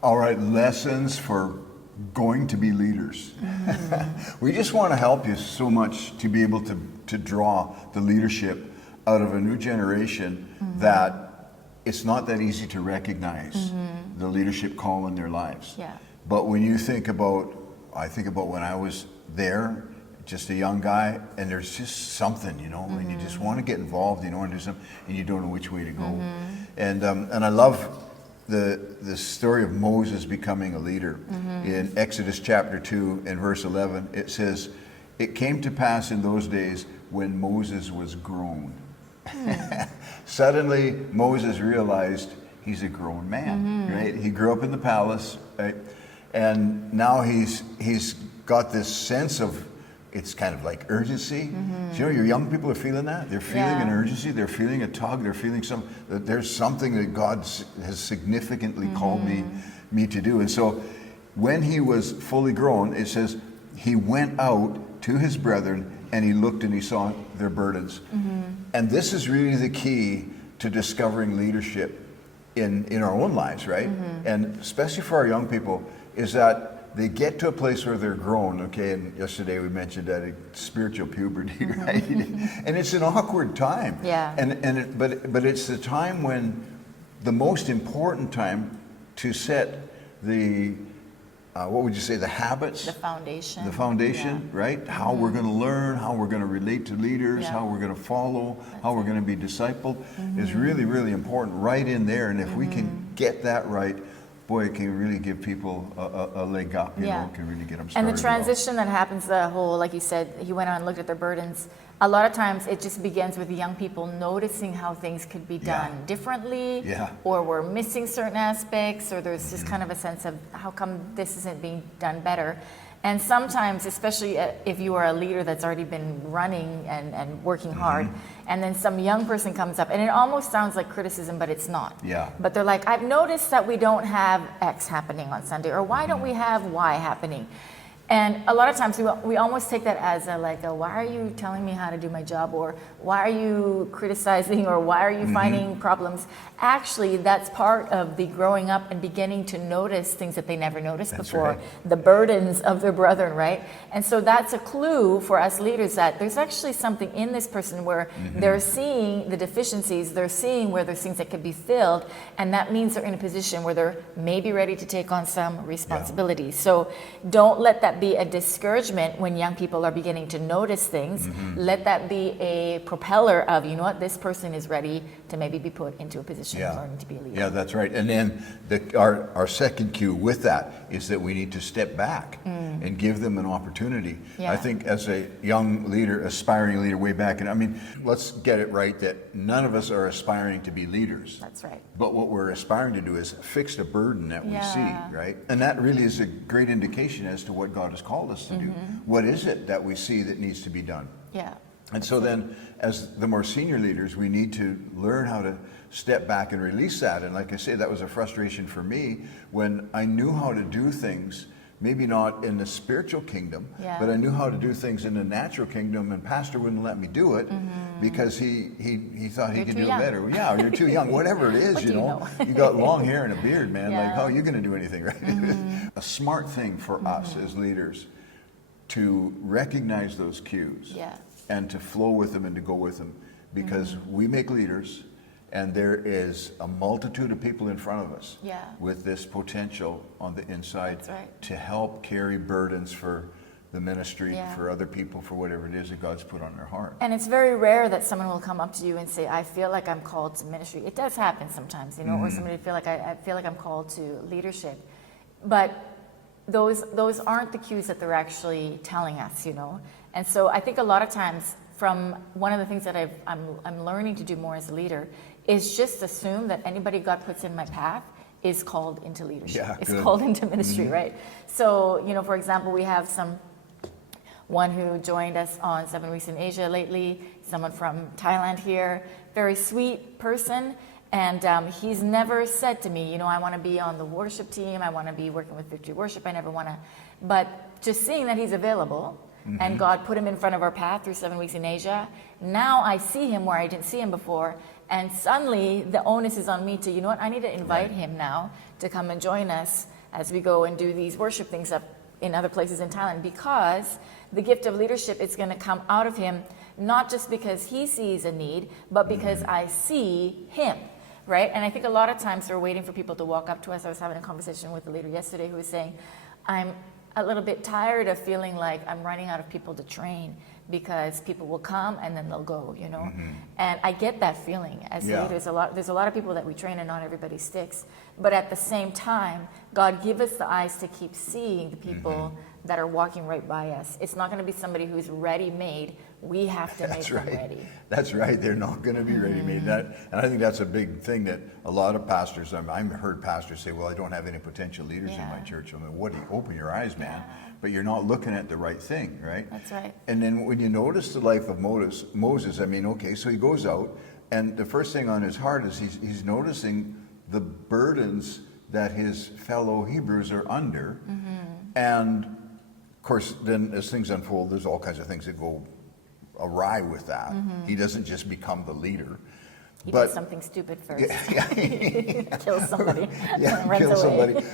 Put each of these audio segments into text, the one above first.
All right, lessons for going to be leaders. We just want to help you so much to be able to draw the leadership out of a new generation that it's not that easy to recognize the leadership call in their lives. Yeah. But when you think about, I think about when I was there, just a young guy, and there's just something, you know, and you just want to get involved, you know, and do something, and you don't know which way to go. And I love the story of Moses becoming a leader. In Exodus chapter 2 and verse 11, it says, "It came to pass in those days when Moses was grown." Suddenly Moses realized he's a grown man, right? He grew up in the palace, right? And now he's got this sense of, it's kind of like urgency. You know, your young people are feeling that. They're feeling an urgency. They're feeling a tug. They're feeling that there's something that God has significantly called me to do. And so when he was fully grown, it says he went out to his brethren and he looked and he saw their burdens. And this is really the key to discovering leadership in our own lives, right? And especially for our young people, is that they get to a place where they're grown, okay? And yesterday we mentioned that spiritual puberty, right? And it's an awkward time. Yeah. But it's the time when the most important time to set the what would you say, the habits? The foundation. The foundation, right? How we're going to learn, how we're going to relate to leaders, how we're going to follow, how we're going to be discipled is really, really important right in there. And if we can get that right, boy, it can really give people a leg up, you know, it can really get them started. And the transition that happens, the whole, like you said, he went on and looked at their burdens. A lot of times it just begins with the young people noticing how things could be done differently, or we're missing certain aspects, or there's just kind of a sense of how come this isn't being done better. And sometimes, especially if you are a leader that's already been running and working hard, and then some young person comes up, and it almost sounds like criticism, but it's not. Yeah. But they're like, I've noticed that we don't have X happening on Sunday, or why don't we have Y happening? And a lot of times we almost take that as why are you telling me how to do my job, or why are you criticizing, or why are you finding problems? Actually, that's part of the growing up and beginning to notice things that they never noticed before, the burdens of their brethren, right? And so that's a clue for us leaders that there's actually something in this person where they're seeing the deficiencies, they're seeing where there's things that could be filled, and that means they're in a position where they're maybe ready to take on some responsibilities. So don't let that be a discouragement when young people are beginning to notice things. Let that be a propeller of, you know what, this person is ready to maybe be put into a position of learning to be a leader. Yeah, that's right. And then our second cue with that is that we need to step back and give them an opportunity. I think as a young leader, aspiring leader way back, and I mean, let's get it right that none of us are aspiring to be leaders. That's right. But what we're aspiring to do is fix the burden that we see, right? And that really is a great indication as to what God has called us to do. What is it that we see that needs to be done? Yeah. And so then, as the more senior leaders, we need to learn how to step back and release that. And like I say, that was a frustration for me when I knew how to do things, maybe not in the spiritual kingdom, but I knew how to do things in the natural kingdom, and Pastor wouldn't let me do it because he thought he could do it better. Yeah, you're too young, whatever it is, you know. You got long hair and a beard, man. Like, how are you going to do anything, right? A smart thing for us as leaders to recognize those cues and to flow with them and to go with them, because we make leaders, and there is a multitude of people in front of us with this potential on the inside to help carry burdens for the ministry, for other people, for whatever it is that God's put on their heart. And it's very rare that someone will come up to you and say, I feel like I'm called to ministry. It does happen sometimes, you know, or somebody feel like I feel like I'm called to leadership. But those aren't the cues that they're actually telling us, you know. And so I think a lot of times, from one of the things that I'm learning to do more as a leader is just assume that anybody God puts in my path is called into leadership, is called into ministry, right? So, you know, for example, we have one who joined us on 7 Weeks in Asia lately, someone from Thailand here, very sweet person. And he's never said to me, you know, I want to be on the worship team, I want to be working with Victory Worship, I never want to. But just seeing that he's available, and God put him in front of our path through 7 Weeks in Asia, now I see him where I didn't see him before, And suddenly the onus is on me to, you know what, I need to invite him now to come and join us as we go and do these worship things up in other places in Thailand, because the gift of leadership is going to come out of him, not just because he sees a need, but because I see him, right? And I think a lot of times we're waiting for people to walk up to us. I was having a conversation with a leader yesterday who was saying, I'm a little bit tired of feeling like I'm running out of people to train, because people will come and then they'll go, you know. And I get that feeling as leaders. There's a lot of people that we train and not everybody sticks. But at the same time, God give us the eyes to keep seeing the people that are walking right by us. It's not going to be somebody who's ready-made. We have to make them ready. That's right. They're not going to be ready-made. And I think that's a big thing that a lot of pastors, I've heard pastors say, well, I don't have any potential leaders in my church. I mean, what do you open your eyes, man? But you're not looking at the right thing, right? That's right. And then when you notice the life of Moses, I mean, okay, so he goes out, and the first thing on his heart is he's noticing the burdens that his fellow Hebrews are under. And of course, then as things unfold, there's all kinds of things that go awry with that. He doesn't just become the leader. He does something stupid first. Kills somebody. Kills somebody.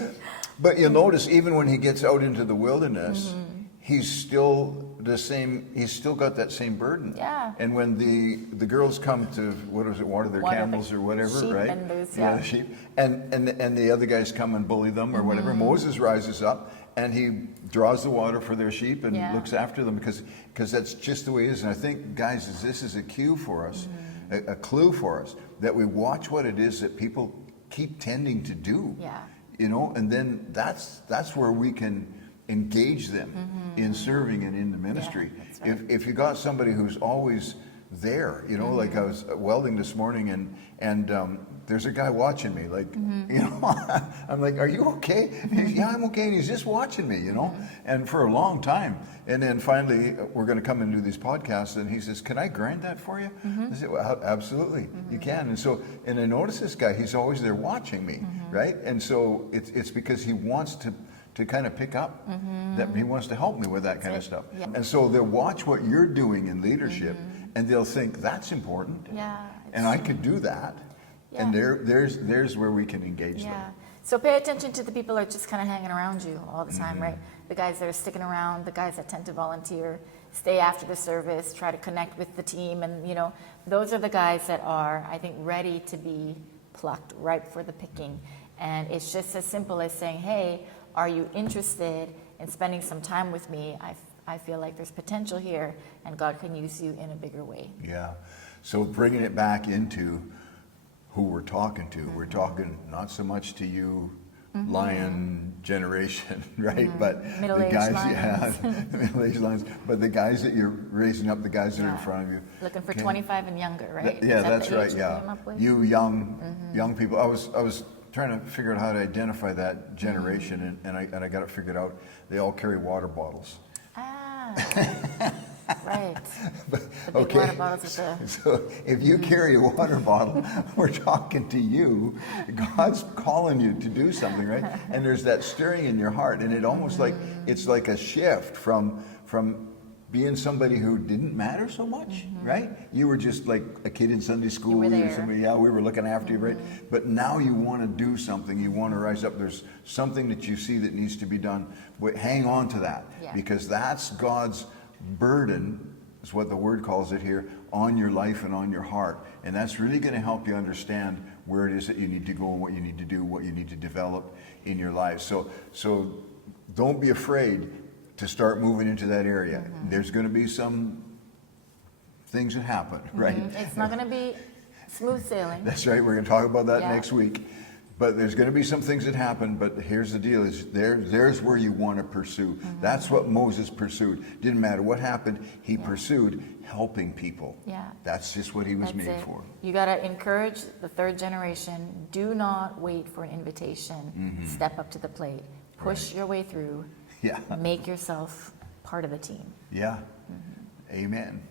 But you'll notice even when he gets out into the wilderness, he's still the same. He's still got that same burden. Yeah. And when the girls come to, what is it, water their camels or whatever, sheep right? And those, the sheep. And the other guys come and bully them or whatever. Moses rises up and he draws the water for their sheep and looks after them, because that's just the way it is. And I think, guys, this is a cue for us, a clue for us, that we watch what it is that people keep tending to do. Yeah. You know, and then that's where we can engage them in serving and in the ministry. Yeah, that's right. If you got somebody who's always there, you know, like I was welding this morning and there's a guy watching me, like, you know, I'm like, are you okay? Yeah, I'm okay. And he's just watching me, you know, and for a long time. And then finally, we're going to come and do these podcasts, and he says, can I grind that for you? I said, well, absolutely, you can. And so, and I notice this guy, he's always there watching me, right? And so it's because he wants to kind of pick up, that he wants to help me with that kind of stuff. Yeah. And so they'll watch what you're doing in leadership, and they'll think, that's important. Yeah. And I could do that. Yeah. And there's where we can engage them. So pay attention to the people that are just kind of hanging around you all the time, right? The guys that are sticking around, the guys that tend to volunteer, stay after the service, try to connect with the team. And, you know, those are the guys that are, I think, ready to be plucked, ripe for the picking. And it's just as simple as saying, hey, are you interested in spending some time with me? I feel like there's potential here, and God can use you in a bigger way. Yeah. So bringing it back into who we're talking to, we're talking not so much to you, lion generation, right? But the guys, the middle-aged lions, but the guys that you're raising up, the guys that are in front of you. Looking for 25 and younger, right? That's right. Yeah. You young people. I was trying to figure out how to identify that generation, and I got it figured out. They all carry water bottles. Right. The big water bottles with the... So if you carry a water bottle, we're talking to you. God's calling you to do something, right? And there's that stirring in your heart, and it almost like it's like a shift from being somebody who didn't matter so much, right? You were just like a kid in Sunday school. You were there. Somebody, we were looking after you, right? But now you want to do something. You want to rise up. There's something that you see that needs to be done. Hang on to that, because that's God's burden, is what the word calls it here, on your life and on your heart. And that's really going to help you understand where it is that you need to go, what you need to do, what you need to develop in your life. So don't be afraid to start moving into that area. There's going to be some things that happen, right? It's not going to be smooth sailing. That's right. We're going to talk about that next week. But there's going to be some things that happen, but here's the deal, is there's where you want to pursue. That's what Moses pursued. Didn't matter what happened, he pursued helping people. Yeah. That's just what he was made for. You got to encourage the third generation. Do not wait for an invitation. Step up to the plate. Push your way through. Yeah. Make yourself part of the team. Yeah. Amen.